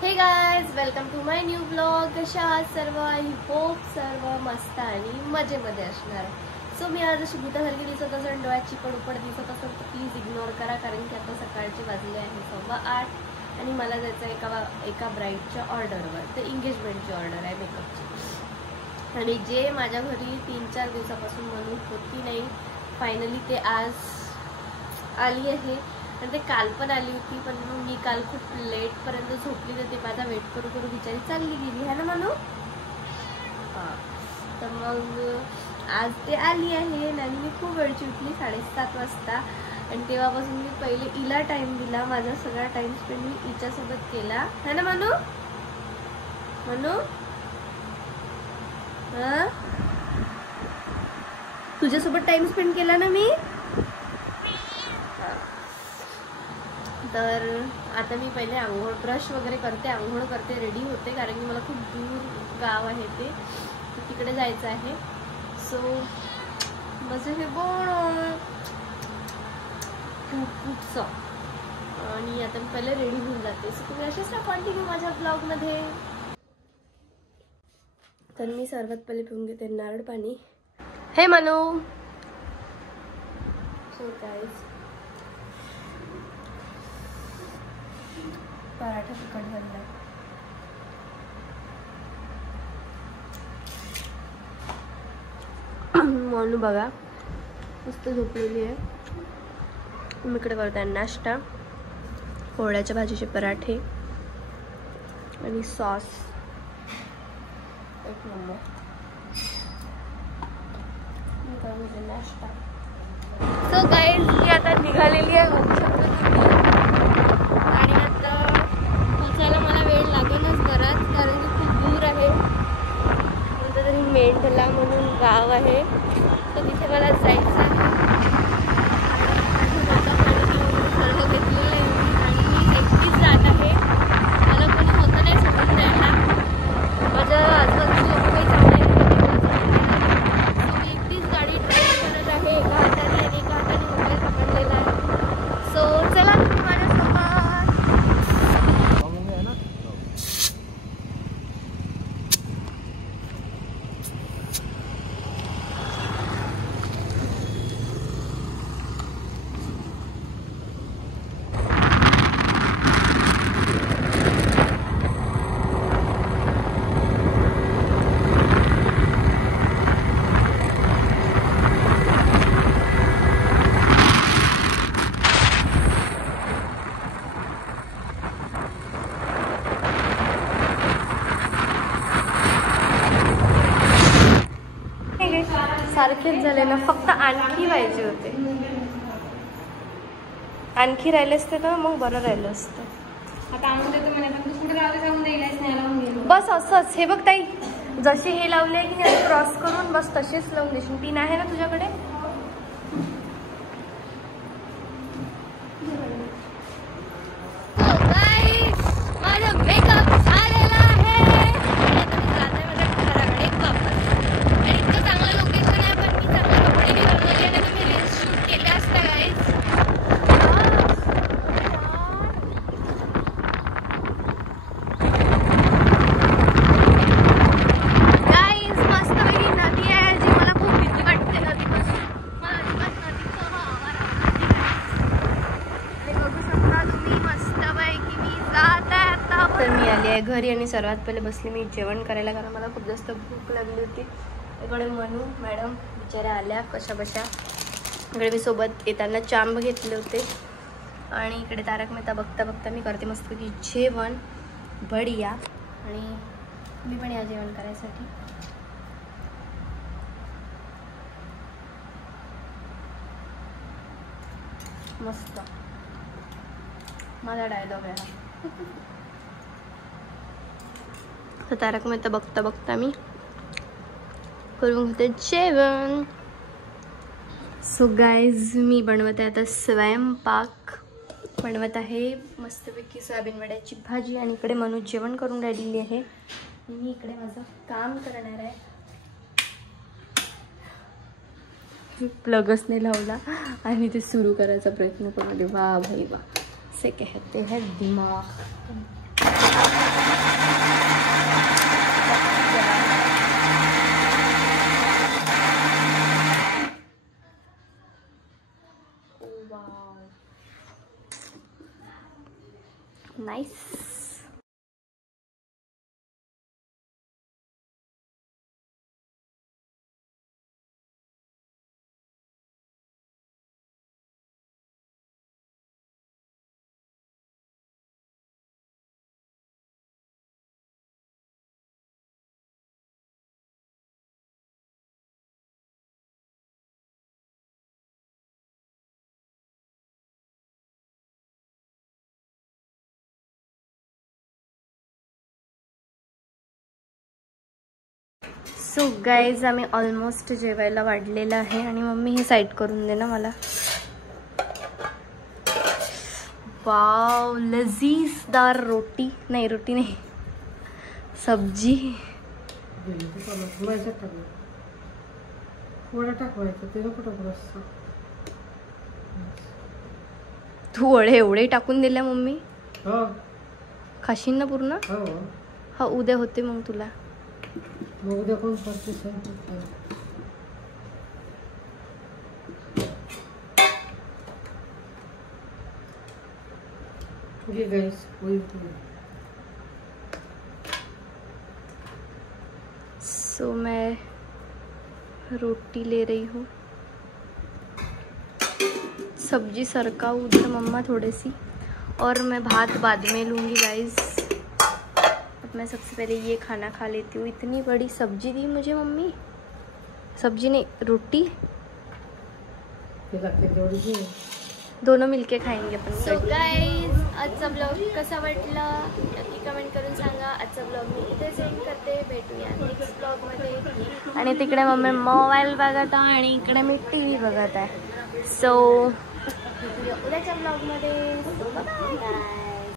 हे guys, welcome to my new blog. कशा आहात सर्व? आय होप सर्व मस्त आणि मजेमध्ये असणार. सो मी आज अशी भूतासारखी दिसत असेल, डोळ्यात चिकट दिसत असेल तर प्लीज इग्नोर करा, कारण की आता सकाळचे वाजले आहे 8:15 आणि मला जायचं एका ब्राईडच्या ऑर्डरवर. तर एंगेजमेंटची ऑर्डर आहे मेकअपची, आणि जे माझ्या घरी 3-4 दिवसापासून म्हणून होती नाही, फायनली ते आज आली आहे. आणि ते काल पण आली होती, पण मग मी काल खूप लेटपर्यंत झोपली, तर ते माझा वेट करू करू बिचारी चालली गेली है ना म्हणू. हां, तर मग आज ते आली आहे आणि मी खूप वेळची उठली 7:30 वाजता. आणि तेव्हापासून मी पहिले हिला टाईम दिला. माझा सगळा टाईम स्पेंड मी हिच्यासोबत केला है ना म्हणू. म्हणू हां, तुझ्यासोबत टाईम स्पेंड केला ना मी. तर आता मी पहिले आंघोळ ब्रश वगैरे करते, आंघोळ करते, रेडी होते, कारण की मला खूप दूर गाव आहे ते, तिकडे जायचं आहे. सो माझं हे बोण खूपच, आणि आता मी पहिले रेडी होऊन जाते. सो तुम्ही असेच ना कंटिन्यू माझ्या ब्लॉगमध्ये. तर मी सर्वात पहिले पिऊन घेते नारळ पाणी. हे मनू. सो गाईज, पराठा तिखट बनलाय. म्हणून बघा मस्त झोपलेली आहे. मी इकडे करते नाश्ता, कोळ्याच्या भाजीचे पराठे आणि सॉस एक नंबर. मी करते नाश्ता. सो गाईज, मी आता निघालेली आहे. आणि आता पोचायला मला वेळ लागेलच बराच, कारण की खूप दूर आहे. कोणतं तरी मेंढला म्हणून गाव आहे, तर तिथे मला जायचं आहे. सर्व घेतलेलं आहे आणि मी एकटीच जात आहे. मला कोणी होतं नाही सोडून जायला. माझ्या आजूबाजूचे लोक काही चांगले मी एकटीच गाडी ड्राईव्ह करत आहे, एका हाताने आणि एका हाताने मोबाईल पकडलेला आहे. सो चला तुम्ही माझ्यासोबत. सारखेच झाले ना, फक्त आणखी व्हायचे होते. आणखी राहिले असते तर मग बरं राहिलं असतं. आता आणून देतो म्हणे, पण कुठे लावले जाऊन द्यायलाच नाही, लावून गेलो. बस असंच. हे बघ ताई, जशी हे लावले की नाही क्रॉस करून बस तशीच लावून देशील. पिन आहे ना तुझ्याकडे? माझा मेकअप झालेला आहे. आणि इतकं चांगलं लोकेशन आहे, पण मी चांगले कपडे नाही घालून आले, मी रील्स शूट केल्या असत्या गाईज. गाईज, मस्तपैकी नदी आहे, जी मला खूप भीती वाटते नदीपासून. मला अजिबात नदीचं आणि बघू शकता तुम्ही मस्तपैकी मी जात आहे आता. तर मी आली आहे घरी आणि सर्वात पहिले बसली मी जेवण करायला, कारण मला खूप जास्त भूक लागली होती. इकडे मनू मॅडम बिचाऱ्या आल्या कशा बशा. इकडे मी सोबत येताना चांब घेतले होते, आणि इकडे तारक मेहता बघता बघता मी करते मस्तपैकी जेवण बढिया. आणि मी पण या जेवण करायसाठी. मस्त माझा डायलॉग आहे. तर तारक मेहता बघता बघता मी करून घेते जेवण. सो गाईज, मी बनवत आहे आता स्वयंपाक. बनवत आहे मस्तपैकी सोयाबीन वड्याची भाजी, आणि इकडे मनू जेवण करून राहिलेली आहे. मी इकडे माझं काम करणार आहे. प्लगच नाही लावला आणि ते सुरू करायचा प्रयत्न करू दे. वाह भाई वाह, से कहते हैं दिमाग. नाइस. सो गाईज आम्ही ऑलमोस्ट जेवायला वाढलेलं आहे आणि मम्मी हे साईड करून दे ना मला. वाव, लजीजदार रोटी नाही सब्जी. तू वडे एवढे टाकून दिल्या मम्मी? खाशील ना पूर्ण? हा उद्या होते मग तुला. उद्या कोण करते सो मैं रोटी ले रही हूँ. सब्जी सरकाऊ उधर मम्मा थोड़ी सी, और मैं भात बाद में लूँगी गाइस. अब मैं सबसे पहले ये खाना खा लेती हूँ. इतनी बड़ी सब्जी दी मुझे मम्मी. सब्जी नहीं, रोटी. दोनों मिलके खाएंगे आपण. सो गाईज, आजचा ब्लॉग कसा वाटला नक्की कमेंट करून सांगा. आजचा ब्लॉग मी इथे सेंड करते. भेटूया नेक्स्ट ब्लॉगमध्ये. आणि तिकडे मम्मी मोबाईल बघत आहे आणि इकडे मी TV बघत आहे. सो उद्याच्या ब्लॉगमध्ये बाय.